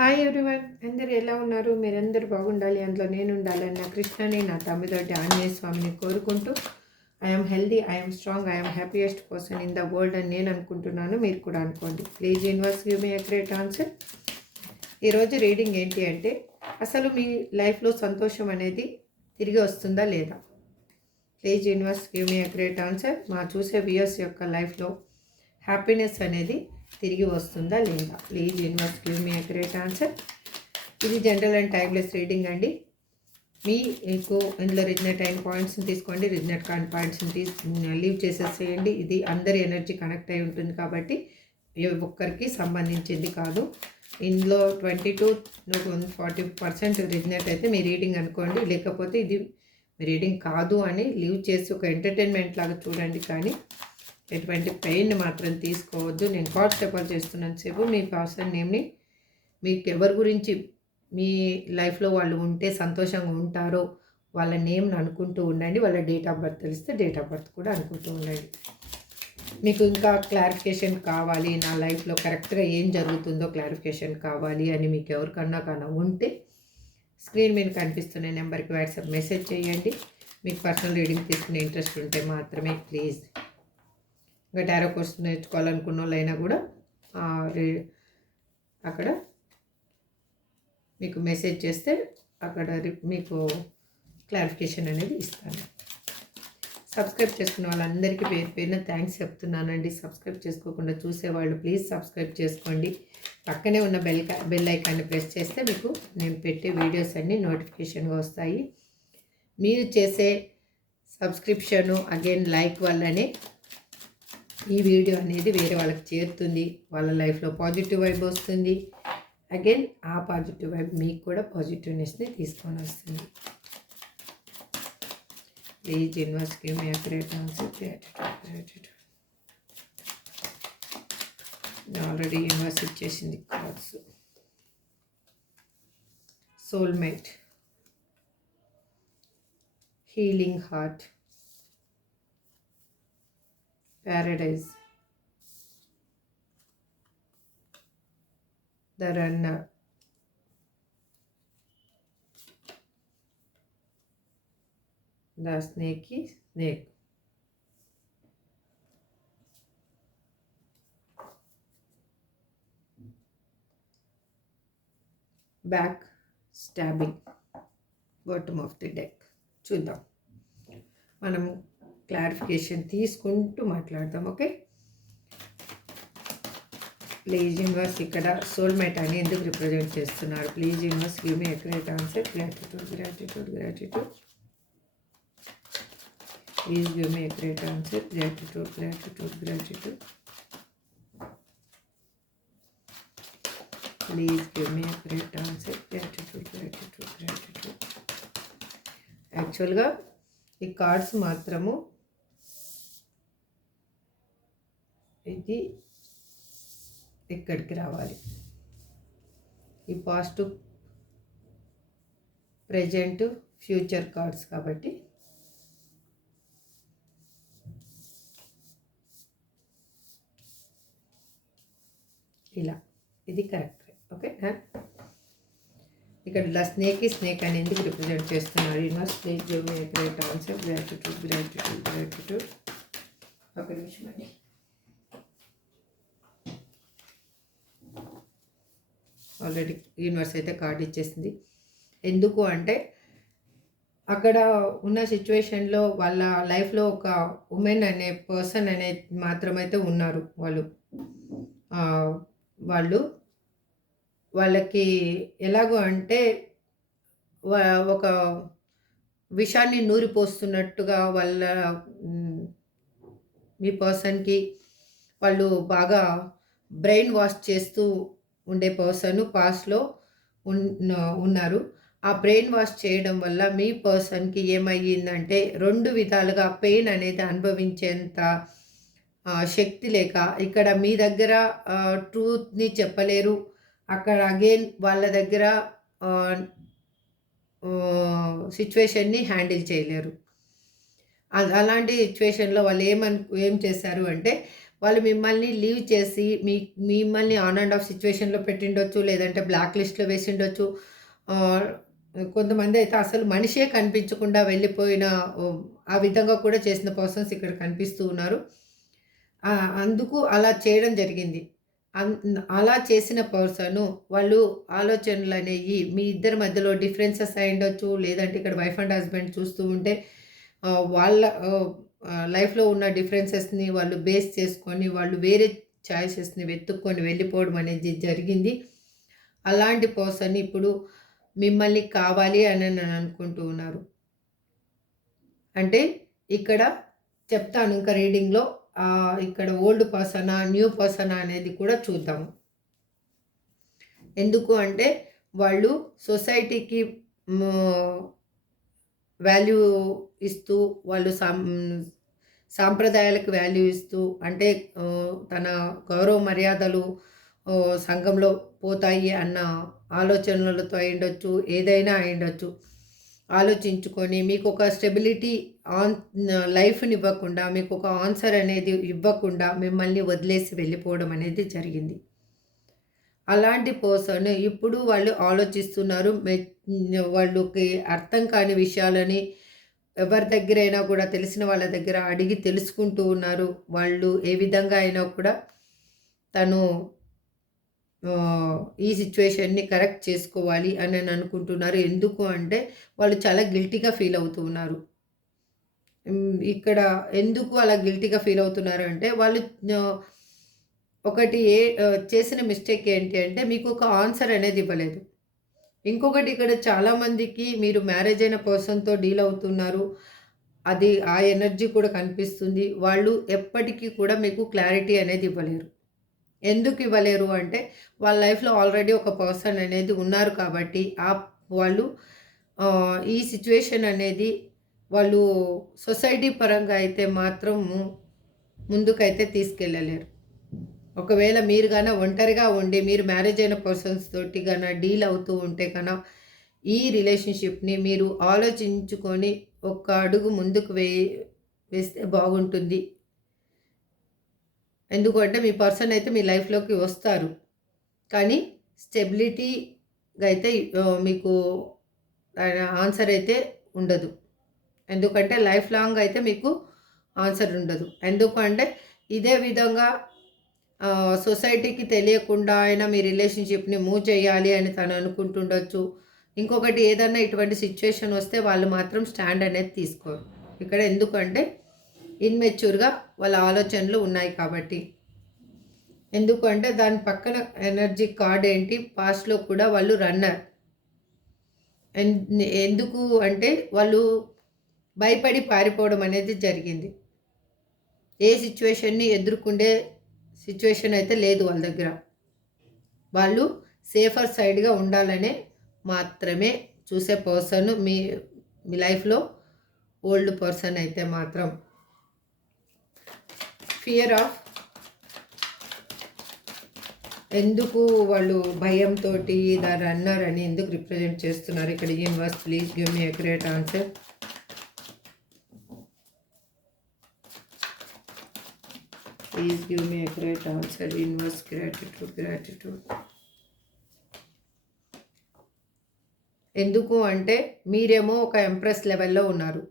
Hi everyone, అందరు ఎలా ఉన్నారు? మీరందరూ బాగుండాలి, అందులో నేను ఉండాలని నా కృష్ణని నా తమ్మిదొడ్డి ఆంజనేయ స్వామిని కోరుకుంటూ I'm healthy, I'm strong, I'm happiest person in the world అని నేను అనుకుంటున్నాను. మీరు కూడా అనుకోండి. Please universe give me a great answer. ఈరోజు రీడింగ్ ఏంటి అంటే, అసలు మీ లైఫ్లో సంతోషం అనేది తిరిగి వస్తుందా లేదా? Please universe give me a great answer. మా చూసే వ్యూయర్స్ యొక్క లైఫ్లో హ్యాపీనెస్ అనేది తిరిగి వస్తుందా లేదా? Please universe give me a great answer. ఇది జనరల్ అండ్ టైమ్లెస్ రీడింగ్ అండి. మీకు ఇందులో రిజనెట్ అయిన పాయింట్స్ని తీసుకోండి, రిజనెట్ కాని పాయింట్స్ని లీవ్ చేసేసేయండి. ఇది అందరి ఎనర్జీ కనెక్ట్ అయి ఉంటుంది కాబట్టి ఒక్కరికి సంబంధించింది కాదు. ఇందులో 20 to 40% రిజనెట్ అయితే మీ రీడింగ్ అనుకోండి, లేకపోతే ఇది రీడింగ్ కాదు అని లీవ్ చేసి ఒక ఎంటర్టైన్మెంట్ లాగా చూడండి. కానీ ఎటువంటి పెయిన్ మాత్రం తీసుకోవద్దు. నేను కార్డ్ స్టెపల్ చేస్తున్నాను సేపు. మీ పర్సన్ నేమ్ని, మీకు ఎవరి గురించి మీ లైఫ్లో వాళ్ళు ఉంటే సంతోషంగా ఉంటారో వాళ్ళ నేమ్ని అనుకుంటూ ఉండండి. వాళ్ళ డేట్ ఆఫ్ బర్త్ తెలిస్తే డేట్ ఆఫ్ బర్త్ కూడా అనుకుంటూ ఉండండి. మీకు ఇంకా క్లారిఫికేషన్ కావాలి, నా లైఫ్లో కరెక్ట్గా ఏం జరుగుతుందో క్లారిఫికేషన్ కావాలి అని మీకు ఎవరికన్నా ఉంటే స్క్రీన్ మీద కనిపిస్తున్న నెంబర్కి వాట్సాప్ మెసేజ్ చేయండి. మీకు పర్సనల్ రీడింగ్ తీసుకునే ఇంట్రెస్ట్ ఉంటే మాత్రమే ప్లీజ్. ఇంకా టారో కోర్స్ నేర్చుకోవాలనుకున్న వాళ్ళైనా కూడా అక్కడ మీకు మెసేజ్ చేస్తే అక్కడ మీకు క్లారిఫికేషన్ అనేది ఇస్తాను. సబ్స్క్రైబ్ చేసుకున్న వాళ్ళందరికీ పేరు పేరున థ్యాంక్స్ చెప్తున్నానండి. సబ్స్క్రైబ్ చేసుకోకుండా చూసేవాళ్ళు ప్లీజ్ సబ్స్క్రైబ్ చేసుకోండి. పక్కనే ఉన్న బెల్ ఐకాన్ని ప్రెస్ చేస్తే మీకు నేను పెట్టే వీడియోస్ అన్నీ నోటిఫికేషన్గా వస్తాయి. మీరు చేసే సబ్స్క్రిప్షను అగైన్ లైక్ వల్లనే ఈ వీడియో అనేది వేరే వాళ్ళకి చేరుతుంది. వాళ్ళ లైఫ్లో పాజిటివ్ వైబ్ వస్తుంది. అగైన్ ఆ పాజిటివ్ వైబ్ మీకు కూడా పాజిటివ్నెస్ని తీసుకొని వస్తుంది. Please universe give me a great answer. Gratitude already universe ఇచ్చేసింది cards. Soulmate, healing heart, paradise, the runner, the snaky snake, back stabbing, bottom of the deck. చూద్దాం, మనం క్లారిఫికేషన్ తీసుకుంటూ మాట్లాడదాం. ఓకే, ప్లీజ్ యూనివర్స్ ఇక్కడ సోల్మేట్ అని ఎందుకు represent చేస్తున్నారు? Please universe give me a great answer. Gratitude gratitude gratitude. Please give me a great answer. Gratitude gratitude gratitude. Please give me a great answer. Gratitude gratitude gratitude. యాక్చువల్గా ఈ cards మాత్రము ఇది ఇక్కడికి రావాలి. ఈ పాస్ట్, ప్రెజెంట్, ఫ్యూచర్ కార్డ్స్ కాబట్టి ఇలా ఇది కరెక్ట్. ఓకే, ఇక్కడ స్నేక్ అని ఎందుకు రిప్రజెంట్ చేస్తున్నారు? Universe please give me a great answer. Gratitude gratitude gratitude. ఒక నిమిషం అండి. ఆల్రెడీ యూనివర్స్ అయితే కార్డ్ ఇచ్చేసింది. ఎందుకు అంటే అక్కడ ఉన్న సిచ్యువేషన్లో వాళ్ళ లైఫ్లో ఒక ఉమెన్ అనే పర్సన్ అనే మాత్రమైతే ఉన్నారు. వాళ్ళకి ఎలాగో అంటే ఒక విషాన్ని నూరిపోస్తున్నట్టుగా వాళ్ళ మీ పర్సన్కి వాళ్ళు బాగా బ్రెయిన్ వాష్ చేస్తూ ఉండే పర్సన్ పాస్ట్లో ఉన్నారు. ఆ బ్రెయిన్ వాష్ చేయడం వల్ల మీ పర్సన్కి ఏమయ్యిందంటే 2 విధాలుగా పెయిన్ అనేది అనుభవించేంత శక్తి లేక ఇక్కడ మీ దగ్గర ట్రూత్ని చెప్పలేరు. అక్కడ అగైన్ వాళ్ళ దగ్గర సిచ్యువేషన్ని హ్యాండిల్ చేయలేరు. అలాంటి సిచ్యువేషన్లో వాళ్ళు ఏం చేశారు అంటే వాళ్ళు మిమ్మల్ని లీవ్ చేసి మిమ్మల్ని ఆన్ అండ్ ఆఫ్ సిట్యుయేషన్‌లో పెట్టిండొచ్చు. లేదంటే బ్లాక్ లిస్ట్‌లో వేసిండొచ్చు. ఆహ్, కొంతమంది అయితే అసలు మనిషే కనిపించకుండా వెళ్ళిపోయిన ఆ విధంగా కూడా చేసిన పర్సన్స్ ఇక్కడ కనిపిస్తూ ఉన్నారు. అందుకు అలా చేయడం జరిగింది. అలా చేసిన పర్సను వాళ్ళు ఆలోచనలనేయి మీ ఇద్దరి మధ్యలో డిఫరెన్సెస్ అయ్యుండొచ్చు. లేదంటే ఇక్కడ వైఫ్ అండ్ హస్బెండ్ చూస్తూ ఉంటే వాళ్ళ లైఫ్‌లో ఉన్న డిఫరెన్సెస్‌ని వాళ్ళు బేస్ చేసుకొని వాళ్ళు వేరే చాయిసెస్‌ని వెతుక్కొని వెళ్ళిపోవడం అనేది జరిగింది. అలాంటి పర్సన్ ఇప్పుడు మిమ్మల్ని కావాలి అని అనుకుంటూ ఉన్నారు. అంటే ఇక్కడ చెప్తాను ఇంకా రీడింగ్‌లో ఇక్కడ ఓల్డ్ పర్సనా? న్యూ పర్సనా? అనేది కూడా చూద్దాము. ఎందుకు అంటే వాళ్ళు సొసైటీకి వాల్యూ ఇస్తూ వాళ్ళు సాంప్రదాయాలకు వాల్యూ ఇస్తూ అంటే తన గౌరవ మర్యాదలు సంఘంలో పోతాయి అన్న ఆలోచనలతో అయ్యుండొచ్చు. ఏదైనా అయ్యుండొచ్చు. ఆలోచించుకొని మీకొక స్టెబిలిటీ లైఫ్‌నివ్వకుండా మీకొక ఆన్సర్ అనేది ఇవ్వకుండా మిమ్మల్ని వదిలేసి వెళ్ళిపోవడం అనేది జరిగింది. అలాంటి పర్సన్ ఇప్పుడు వాళ్ళు ఆలోచిస్తున్నారు. వాళ్ళకి అర్థం కాని విషయాలని ఎవరి దగ్గరైనా కూడా తెలిసిన వాళ్ళ దగ్గర అడిగి తెలుసుకుంటూ ఉన్నారు. వాళ్ళు ఏ విధంగా అయినా కూడా తను ఈ సిట్యుయేషన్‌ని కరెక్ట్ చేసుకోవాలి అని అనుకుంటున్నారు. ఎందుకు అంటే వాళ్ళు చాలా గిల్టీగా ఫీల్ అవుతూ ఉన్నారు. ఇక్కడ ఎందుకు అలా గిల్టీగా ఫీల్ అవుతున్నారు అంటే వాళ్ళు ఒకటి చేసిన మిస్టేక్ ఏంటి అంటే మీకు ఒక ఆన్సర్ అనేది ఇవ్వలేదు. ఇంకొకటి ఇక్కడ చాలామందికి మీరు మ్యారేజ్ అయిన పర్సన్‌తో డీల్ అవుతున్నారు. అది ఆ ఎనర్జీ కూడా కనిపిస్తుంది. వాళ్ళు ఎప్పటికీ కూడా మీకు క్లారిటీ అనేది ఇవ్వలేరు. ఎందుకు ఇవ్వలేరు అంటే వాళ్ళ లైఫ్‌లో ఆల్రెడీ ఒక పర్సన్ అనేది ఉన్నారు కాబట్టి వాళ్ళు ఈ సిట్యుయేషన్ అనేది వాళ్ళు సొసైటీ పరంగా అయితే మాత్రం ముందుకైతే తీసుకెళ్ళలేరు. ఒకవేళ మీరు ఒంటరిగా ఉండి మీరు మ్యారేజ్ అయిన పర్సన్స్ తోటి డీల్ అవుతూ ఉంటే ఈ రిలేషన్‌షిప్‌ని మీరు ఆలోచించుకొని ఒక అడుగు ముందుకు వేస్తే బాగుంటుంది. ఎందుకంటే మీ పర్సన్ అయితే మీ లైఫ్‌లోకి వస్తారు. కానీ స్టెబిలిటీగా అయితే మీకు ఆన్సర్ అయితే ఉండదు. ఎందుకంటే లైఫ్ లాంగ్ అయితే మీకు ఆన్సర్ ఉండదు. ఎందుకంటే ఇదే విధంగా సొసైటీకి తెలియకుండా అయినా మీ రిలేషన్‌షిప్‌ని మూవ్ చేయాలి అని తను అనుకుంటుండొచ్చు. ఇంకొకటి ఏదన్నా ఇటువంటి సిట్యుయేషన్ వస్తే వాళ్ళు మాత్రం స్టాండ్ అనేది తీసుకోరు. ఇక్కడ ఎందుకంటే ఇమ్మెచ్యూర్‌గా వాళ్ళ ఆలోచనలు ఉన్నాయి కాబట్టి. ఎందుకంటే దాని పక్కన ఎనర్జీ కార్డ్ ఏంటి పాస్ట్‌లో కూడా వాళ్ళు రన్నర్. ఎందుకు అంటే వాళ్ళు భయపడి పారిపోవడం అనేది జరిగింది. ఏ సిట్యుయేషన్‌ని ఎదుర్కొండే సిట్యుయేషన్ అయితే లేదు వాళ్ళ దగ్గర. వాళ్ళు సేఫర్ సైడ్‌గా ఉండాలనే మాత్రమే చూసే పర్సన్ మీ లైఫ్‌లో ఓల్డ్ పర్సన్ అయితే మాత్రం. ఫియర్ ఆఫ్ ఎందుకు వాళ్ళు భయంతోటి దాన్ని అన్నారని ఎందుకు రిప్రజెంట్ చేస్తున్నారు ఇక్కడ universe please give me accurate answer. Please give me accurate answer universe. Gratitude. ఎందుకు అంటే మీరేమో ఒక ఎంప్రెస్ లెవెల్లో ఉన్నారు.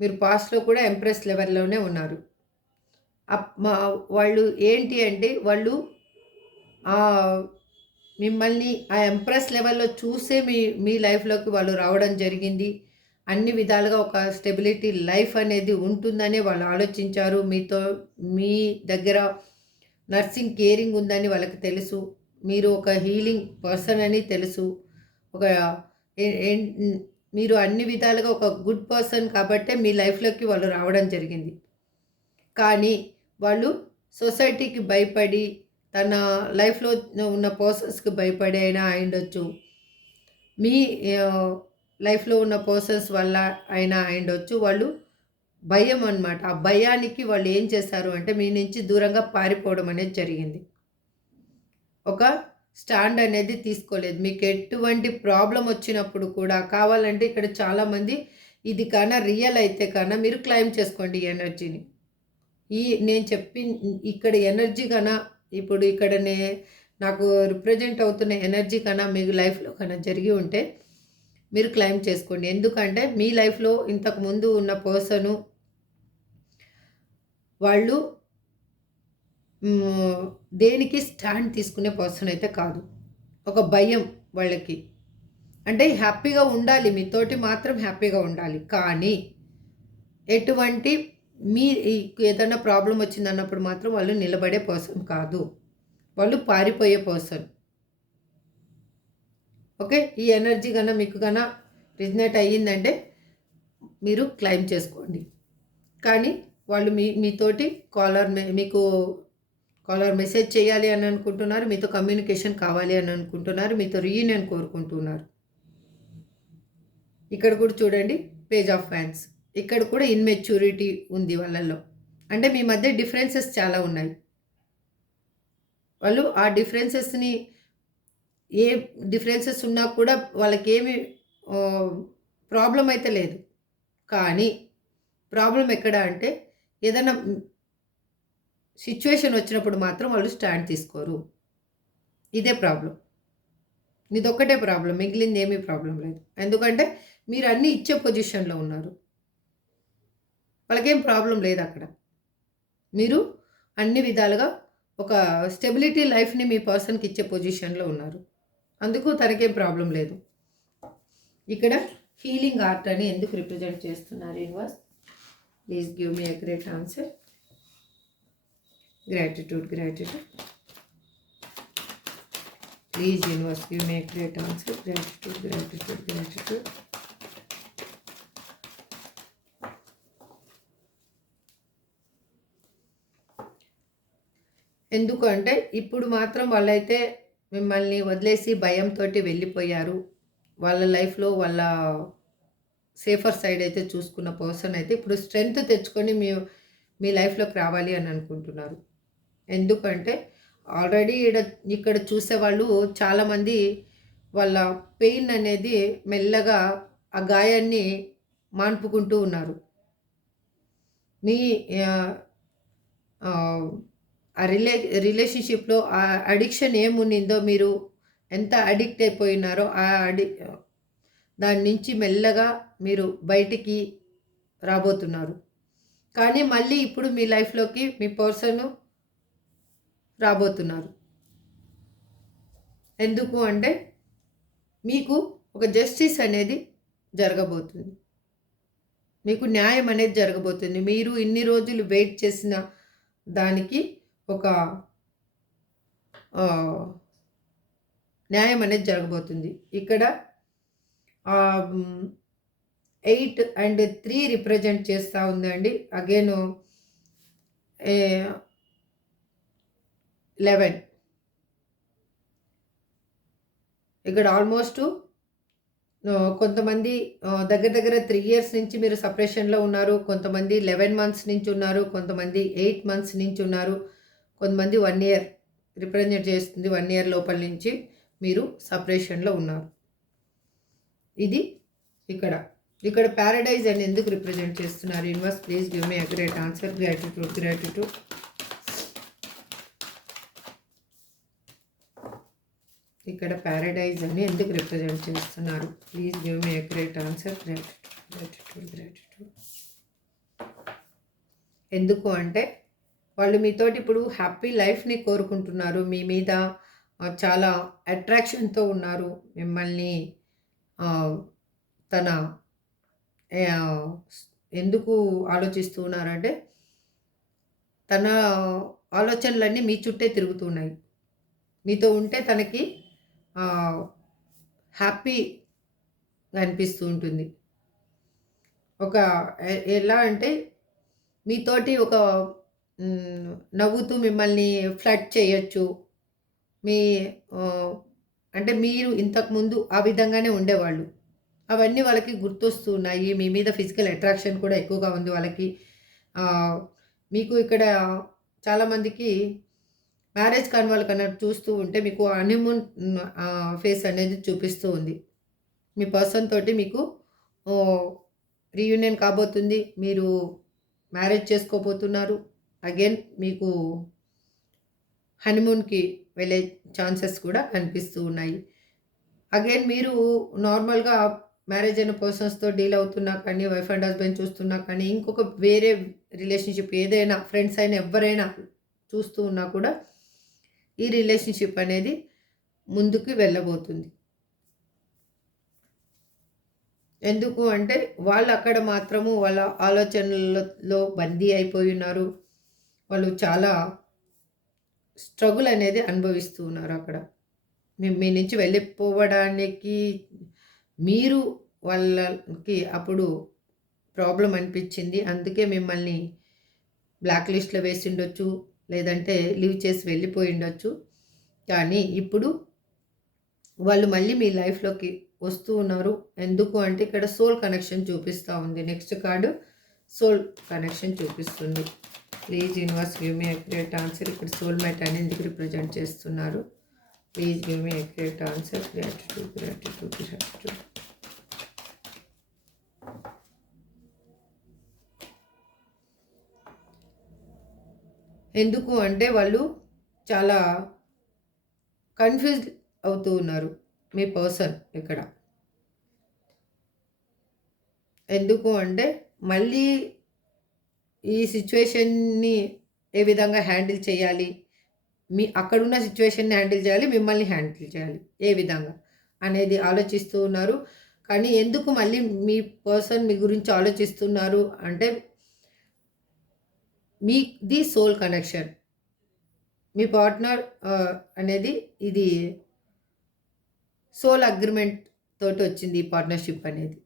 మీరు పాస్ట్‌లో కూడా ఎంప్రెస్ లెవెల్లోనే ఉన్నారు. వాళ్ళు ఏంటి అంటే వాళ్ళు మిమ్మల్ని ఆ ఎంప్రెస్ లెవెల్‌లో చూసే మీ లైఫ్‌లోకి వాళ్ళు రావడం జరిగింది. అన్ని విధాలుగా ఒక స్టెబిలిటీ లైఫ్ అనేది ఉంటుందని వాళ్ళు ఆలోచించారు. మీ దగ్గర నర్సింగ్ కేరింగ్ ఉందని వాళ్ళకి తెలుసు. మీరు ఒక హీలింగ్ పర్సన్ అని తెలుసు. ఒక మీరు అన్ని విధాలుగా ఒక గుడ్ పర్సన్ కాబట్టే మీ లైఫ్‌లోకి వాళ్ళు రావడం జరిగింది. కానీ వాళ్ళు సొసైటీకి భయపడి తన లైఫ్‌లో ఉన్న పర్సన్స్‌కి భయపడి అయినా అయ్యుండొచ్చు. మీ లైఫ్‌లో ఉన్న పర్సన్స్ వల్ల అయినా అయ్యుండొచ్చు. వాళ్ళు భయం అన్నమాట. ఆ భయానికి వాళ్ళు ఏం చేశారు అంటే మీ నుంచి దూరంగా పారిపోవడం అనేది జరిగింది. ఒక స్టాండ్ అనేది తీసుకోలేదు. మీకు ఎటువంటి ప్రాబ్లమ్ వచ్చినప్పుడు కూడా కావాలంటే ఇక్కడ చాలామంది ఇది రియల్ అయితే మీరు క్లెయిమ్ చేసుకోండి ఈ ఎనర్జీని. నేను ఇక్కడ ఎనర్జీ కన్నా ఇప్పుడు ఇక్కడనే నాకు రిప్రజెంట్ అవుతున్న ఎనర్జీ కన్నా మీ లైఫ్లో కన్నా జరిగి ఉంటే మీరు క్లెయిమ్ చేసుకోండి. ఎందుకంటే మీ లైఫ్లో ఇంతకుముందు ఉన్న పర్సను వాళ్ళు దేనికి స్టాండ్ తీసుకునే పర్సన్ అయితే కాదు. ఒక భయం వాళ్ళకి. అంటే హ్యాపీగా ఉండాలి, మీతోటి మాత్రం హ్యాపీగా ఉండాలి. కానీ ఎటువంటి ఏదైనా ప్రాబ్లం వచ్చిందన్నప్పుడు మాత్రం వాళ్ళు నిలబడే పర్సన్ కాదు. వాళ్ళు పారిపోయే పర్సన్. ఓకే, ఈ ఎనర్జీ కన్నా మీకు కన్నా రిజనేట్ అయ్యిందంటే మీరు క్లెయిమ్ చేసుకోండి. కానీ వాళ్ళు మీతోటి మీకు కాలర్ మెసేజ్ చేయాలి అని అనుకుంటున్నారు, మీతో కమ్యూనికేషన్ కావాలి అని అనుకుంటున్నారు, మీతో రీయూనియన్ కోరుకుంటున్నారు. ఇక్కడ కూడా చూడండి, పేజ్ ఆఫ్ ఫ్యాన్స్. ఇక్కడ కూడా ఇన్మెచ్యూరిటీ ఉంది వాళ్ళల్లో. అంటే మీ మధ్య డిఫరెన్సెస్ చాలా ఉన్నాయి. వాళ్ళు ఆ డిఫరెన్సెస్ని ఏ డిఫరెన్సెస్ ఉన్నా కూడా వాళ్ళకేమి ప్రాబ్లం అయితే లేదు. కానీ ప్రాబ్లం ఎక్కడ అంటే ఏదైనా సిచ్యువేషన్ వచ్చినప్పుడు మాత్రం వాళ్ళు స్టాండ్ తీసుకోరు. ఇదే ప్రాబ్లం. ఇదొక్కటే ప్రాబ్లం, మిగిలింది ఏమీ ప్రాబ్లం లేదు. ఎందుకంటే మీరు అన్నీ ఇచ్చే పొజిషన్లో ఉన్నారు. వాళ్ళకేం ప్రాబ్లం లేదు అక్కడ. మీరు అన్ని విధాలుగా ఒక స్టెబిలిటీ లైఫ్ని మీ పర్సన్కి ఇచ్చే పొజిషన్లో ఉన్నారు. అందుకు తనకేం ప్రాబ్లం లేదు. ఇక్కడ హీలింగ్ ఆర్ట్ అని ఎందుకు రిప్రజెంట్ చేస్తున్నారు universe? Please give me a great answer. Gratitude. Please universe give me a great answer. Gratitude. ఎందుకంటే ఇప్పుడు మాత్రం వాళ్ళైతే మిమ్మల్ని వదిలేసి భయంతో వెళ్ళిపోయారు. వాళ్ళ లైఫ్లో వాళ్ళ సేఫర్ సైడ్ అయితే చూసుకున్న పర్సన్ అయితే ఇప్పుడు స్ట్రెంగ్త్ తెచ్చుకొని మీ లైఫ్లోకి రావాలి అని అనుకుంటున్నారు. ఎందుకంటే ఆల్రెడీ ఇక్కడ చూసేవాళ్ళు చాలామంది వాళ్ళ పెయిన్ అనేది మెల్లగా ఆ గాయాన్ని మాన్పుకుంటూ ఉన్నారు. మీ ఆ రిలేషన్షిప్లో ఆ అడిక్షన్ ఏముండిందో, మీరు ఎంత అడిక్ట్ అయిపోయినారో దాని నుంచి మెల్లగా మీరు బయటికి రాబోతున్నారు. కానీ మళ్ళీ ఇప్పుడు మీ లైఫ్లోకి మీ పర్సన్ రాబోతున్నారు. ఎందుకు అంటే మీకు ఒక జస్టిస్ అనేది జరగబోతుంది. మీకు న్యాయం అనేది జరగబోతుంది. మీరు ఇన్ని రోజులు వెయిట్ చేసిన దానికి ఒక న్యాయం అనేది జరగబోతుంది. ఇక్కడ 8 and 3 రిప్రజెంట్ చేస్తూ ఉందండి. అగైన్ 11. ఇక్కడ ఆల్మోస్ట్ కొంతమంది దగ్గర 3 years నుంచి మీరు సపరేషన్లో ఉన్నారు. కొంతమంది 11 months నుంచి ఉన్నారు. కొంతమంది 8 months నుంచి ఉన్నారు. కొంతమంది 1 year రిప్రజెంట్ చేస్తుంది. 1 year లోపల నుంచి మీరు సపరేషన్లో ఉన్నారు. ఇది ఇక్కడ ప్యారడైజ్ అని ఎందుకు రిప్రజెంట్ చేస్తున్నారు universe? Please give me a great answer. Gratitude. ఇక్కడ ప్యారడైజ్ అని ఎందుకు రిప్రజెంట్ చేస్తున్నారు? Please give me a great answer. Gratitude. ఎందుకు అంటే వాళ్ళు మీతోటి ఇప్పుడు హ్యాపీ లైఫ్ని కోరుకుంటున్నారు. మీ మీద చాలా అట్రాక్షన్తో ఉన్నారు. మిమ్మల్ని తన ఎందుకు ఆలోచిస్తూ ఉన్నారంటే తన ఆలోచనలన్నీ మీ చుట్టే తిరుగుతున్నాయి. మీతో ఉంటే తనకి హ్యాపీగా అనిపిస్తూ ఉంటుంది. ఎలా అంటే మీతోటి ఒక నవ్వుతూ మిమ్మల్ని ఫ్లర్ట్ చేయొచ్చు. అంటే మీరు ఇంతకుముందు ఆ విధంగానే ఉండేవాళ్ళు. అవన్నీ వాళ్ళకి గుర్తొస్తూ ఉన్నాయి. మీ మీద ఫిజికల్ అట్రాక్షన్ కూడా ఎక్కువగా ఉంది వాళ్ళకి. మీకు ఇక్కడ చాలామందికి మ్యారేజ్ కాని వాళ్ళు కన్నా చూస్తూ ఉంటే మీకు హనీమూన్ ఫేస్ అనేది చూపిస్తూ ఉంది. మీ పర్సన్ తోటి మీకు రీయూనియన్ కాబోతుంది. మీరు మ్యారేజ్ చేసుకోబోతున్నారు. అగైన్ మీకు హనీమూన్కి వెళ్ళే ఛాన్సెస్ కూడా కనిపిస్తూ ఉన్నాయి. అగైన్ మీరు నార్మల్గా మ్యారేజ్ అయిన పర్సన్స్తో డీల్ అవుతున్నా కానీ, వైఫ్ అండ్ హస్బెండ్ చూస్తున్నా కానీ, ఇంకొక వేరే రిలేషన్షిప్ ఏదైనా ఫ్రెండ్స్ అయినా ఎవరైనా చూస్తూ ఉన్నా కూడా ఈ రిలేషన్షిప్ అనేది ముందుకు వెళ్ళబోతుంది. ఎందుకు అంటే వాళ్ళు అక్కడ మాత్రము వాళ్ళ ఆలోచనలలో బందీ అయిపోయి ఉన్నారు. వాళ్ళు చాలా స్ట్రగుల్ అనేది అనుభవిస్తూ ఉన్నారు అక్కడ. మీ నుంచి వెళ్ళిపోవడానికి మీరు వాళ్ళకి అప్పుడు ప్రాబ్లమ్ అనిపించింది. అందుకే మిమ్మల్ని బ్లాక్ లిస్ట్‌లో వేసిండొచ్చు. లేదంటే లీవ్ చేసి వెళ్ళిపోయి ఉండొచ్చు. కానీ ఇప్పుడు వాళ్ళు మళ్ళీ మీ లైఫ్‌లోకి వస్తూ ఉన్నారు. ఎందుకు అంటే ఇక్కడ సోల్ కనెక్షన్ చూపిస్తూ ఉంది. నెక్స్ట్ కార్డు సోల్ కనెక్షన్ చూపిస్తుంది. Please universe give me accurate answer. ఇక్కడ సోల్మేట్ అని ఎందుకు రిప్రజెంట్ చేస్తున్నారు? Please give me accurate answer. Gratitude gratitude gratitude. ఎందుకు అంటే వాళ్ళు చాలా కన్ఫ్యూజ్డ్ అవుతూ ఉన్నారు మీ పర్సన్ ఇక్కడ. ఎందుకు అంటే మళ్ళీ ఈ సిచ్యువేషన్ని ఏ విధంగా హ్యాండిల్ చేయాలి, మీ అక్కడున్న సిచ్యువేషన్ని హ్యాండిల్ చేయాలి, మిమ్మల్ని హ్యాండిల్ చేయాలి ఏ విధంగా అనేది ఆలోచిస్తూ ఉన్నారు. కానీ ఎందుకు మళ్ళీ మీ పర్సన్ మీ గురించి ఆలోచిస్తున్నారు అంటే మీది సోల్ కనెక్షన్. మీ పార్ట్నర్ అనేది ఇది సోల్ అగ్రిమెంట్ తోటి వచ్చింది ఈ పార్ట్నర్షిప్ అనేది.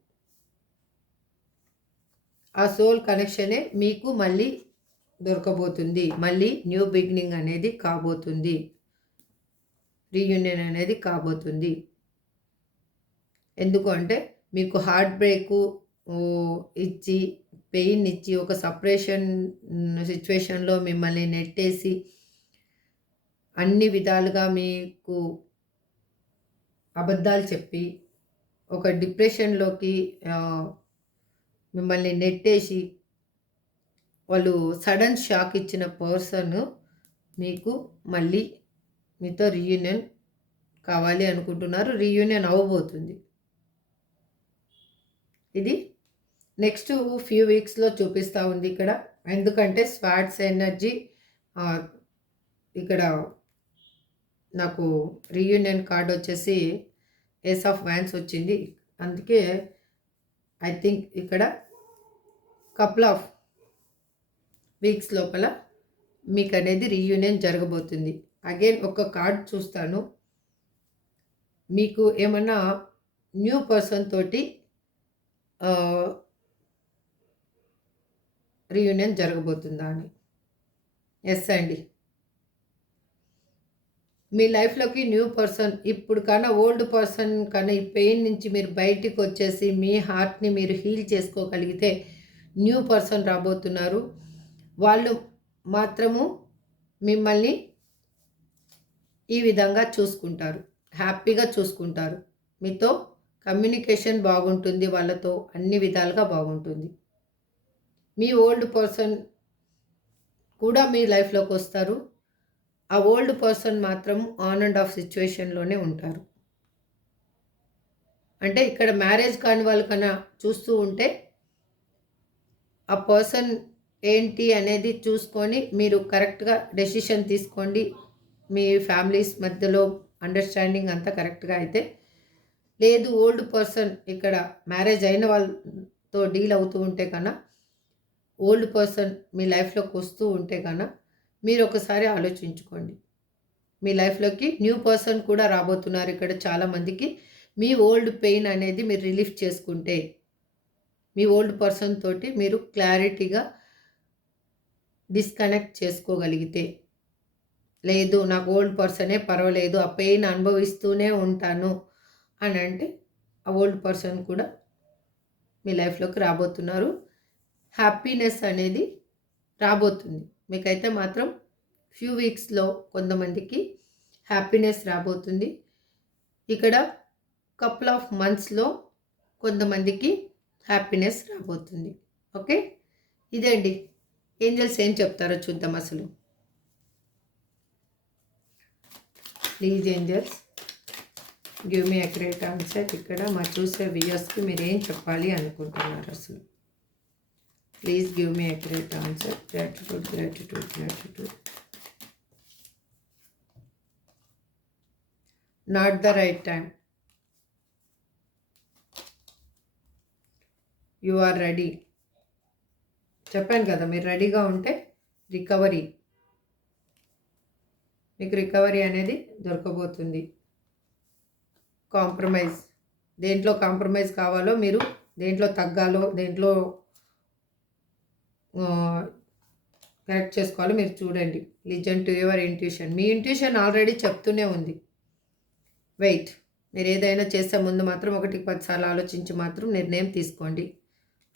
ఆ సోల్ కనెక్షనే మీకు మళ్ళీ దొరకబోతుంది. మళ్ళీ న్యూ బిగినింగ్ అనేది కాబోతుంది. రీయూనియన్ అనేది కాబోతుంది. ఎందుకు అంటే మీకు హార్ట్ బ్రేకు ఇచ్చి, పెయిన్ ఇచ్చి, ఒక సపరేషన్ సిచ్యువేషన్లో మిమ్మల్ని నెట్టేసి, అన్ని విధాలుగా మీకు అబద్ధాలు చెప్పి, ఒక డిప్రెషన్లోకి మిమ్మల్ని నెట్టేసి, వాళ్ళు సడన్ షాక్ ఇచ్చిన పర్సన్ మీకు మళ్ళీ మీతో రీయూనియన్ కావాలి అనుకుంటున్నారు. రీయూనియన్ అవ్వబోతుంది. ఇది నెక్స్ట్ ఫ్యూ వీక్స్లో చూపిస్తూ ఉంది ఇక్కడ. ఎందుకంటే స్వాట్స్ ఎనర్జీ ఇక్కడ నాకు రీయూనియన్ కార్డ్ వచ్చేసి ఏస్ ఆఫ్ వ్యాన్స్ వచ్చింది. అందుకే ఐ థింక్ ఇక్కడ కపుల్ ఆఫ్ వీక్స్ లోపల మీకు అనేది రీయూనియన్ జరగబోతుంది. అగైన్ ఒక కార్డ్ చూస్తాను. మీకు ఏమన్నా న్యూ పర్సన్ తోటి రీయూనియన్ జరగబోతుందా అని. ఎస్ అండి. మీ లైఫ్లోకి న్యూ పర్సన్ ఇప్పుడు కన్నా ఓల్డ్ పర్సన్ కన్నా ఈ పెయిన్ నుంచి మీరు బయటికి వచ్చేసి మీ హార్ట్ని మీరు హీల్ చేసుకోగలిగితే న్యూ పర్సన్ రాబోతున్నారు. వాళ్ళు మాత్రము మిమ్మల్ని ఈ విధంగా చూసుకుంటారు, హ్యాపీగా చూసుకుంటారు. మీతో కమ్యూనికేషన్ బాగుంటుంది, వాళ్ళతో అన్ని విధాలుగా బాగుంటుంది. మీ ఓల్డ్ పర్సన్ కూడా మీ లైఫ్లోకి వస్తారు. ఆ ఓల్డ్ పర్సన్ మాత్రం ఆన్ అండ్ ఆఫ్ సిచ్యువేషన్లోనే ఉంటారు. అంటే ఇక్కడ మ్యారేజ్ కాని వాళ్ళు కన్నా చూస్తూ ఉంటే ఆ పర్సన్ ఏంటి అనేది చూసుకొని మీరు కరెక్ట్గా డెసిషన్ తీసుకోండి. మీ ఫ్యామిలీస్ మధ్యలో అండర్స్టాండింగ్ అంతా కరెక్ట్గా అయితే. లేదు ఓల్డ్ పర్సన్ ఇక్కడ మ్యారేజ్ అయిన వాళ్ళతో డీల్ అవుతూ ఉంటే కన్నా, ఓల్డ్ పర్సన్ మీ లైఫ్లోకి వస్తూ ఉంటే కన్నా మీరు ఒకసారి ఆలోచించుకోండి. మీ లైఫ్లోకి న్యూ పర్సన్ కూడా రాబోతున్నారు. ఇక్కడ చాలామందికి మీ ఓల్డ్ పెయిన్ అనేది మీరు రిలీఫ్ చేసుకుంటే, మీ ఓల్డ్ పర్సన్ తోటి మీరు క్లారిటీగా డిస్కనెక్ట్ చేసుకోగలిగితే, లేదు నాకు ఓల్డ్ పర్సనే పర్వాలేదు, ఆ పెయిన్ అనుభవిస్తూనే ఉంటాను అని అంటే ఆ ఓల్డ్ పర్సన్ కూడా మీ లైఫ్లోకి రాబోతున్నారు. హ్యాపీనెస్ అనేది రాబోతుంది. మీకైతే మాత్రం ఫ్యూ వీక్స్లో కొంతమందికి హ్యాపీనెస్ రాబోతుంది. ఇక్కడ కపుల్ ఆఫ్ మంత్స్లో కొంతమందికి హ్యాపీనెస్ రాబోతుంది. ఓకే, ఇదండి ఏంజల్స్ ఏం చెప్తారో చూద్దాం అసలు. Please angels give me accurate answer. ఇక్కడ మా చూసే వ్యూయర్స్కి మీరు ఏం చెప్పాలి అనుకుంటున్నారు అసలు. Please give me accurate answer. Gratitude gratitude gratitude. Not the right time. You are ready. చెప్పాను కదా, మీరు రెడీగా ఉంటే రికవరీ, మీకు రికవరీ అనేది దొరకబోతుంది. కాంప్రమైజ్, దేంట్లో కాంప్రమైజ్ కావాలో, మీరు దేంట్లో తగ్గాలో, దేంట్లో కరెక్ట్ చేసుకోవాలో మీరు చూడండి. Listen to your intuition. Me intuition already చెప్తూనే ఉంది. వెయిట్, మీరు ఏదైనా చేసే ముందు మాత్రం 1-10 సార్లు ఆలోచించి మాత్రం నిర్ణయం తీసుకోండి,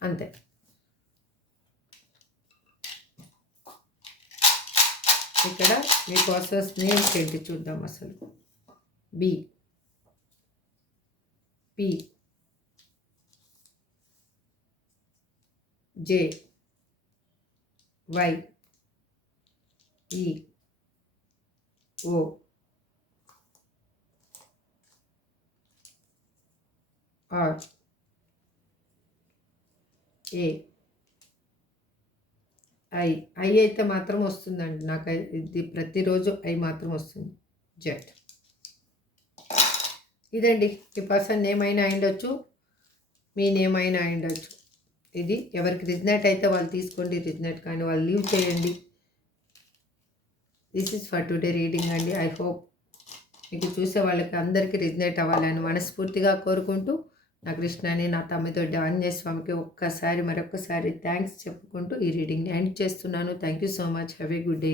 అంతే. ఇక్కడ మీ ప్రాసెస్ నేమ్స్ ఏంటి చూద్దాం అసలు. బి, పి, జే, వై, ఈ, ఓ, ఆర్, ఏ, ఐ. ఐ అయితే మాత్రం వస్తుందండి నాకు. ఇది ప్రతిరోజు ఐ మాత్రం వస్తుంది. జెడ్. ఇదండి ఈ పర్సన్ నేమ్ అయినా అయిండొచ్చు, మీ నేమ్ అయినా అయిండొచ్చు. ఇది ఎవరికి రిజనేట్ అయితే వాళ్ళు తీసుకోండి, రిజనేట్ కానీ వాళ్ళు లీవ్ చేయండి. This is for today reading అండి. ఐ హోప్ మీకు చూసే వాళ్ళకి అందరికీ రిజనేట్ అవ్వాలని మనస్ఫూర్తిగా కోరుకుంటూ, నా కృష్ణని, నా తమ్మితోటి ఆంజనేయ స్వామికి మరొక్కసారి థ్యాంక్స్ చెప్పుకుంటూ ఈ రీడింగ్ని ఎండ్ చేస్తున్నాను. Thank you so much. Have a good day.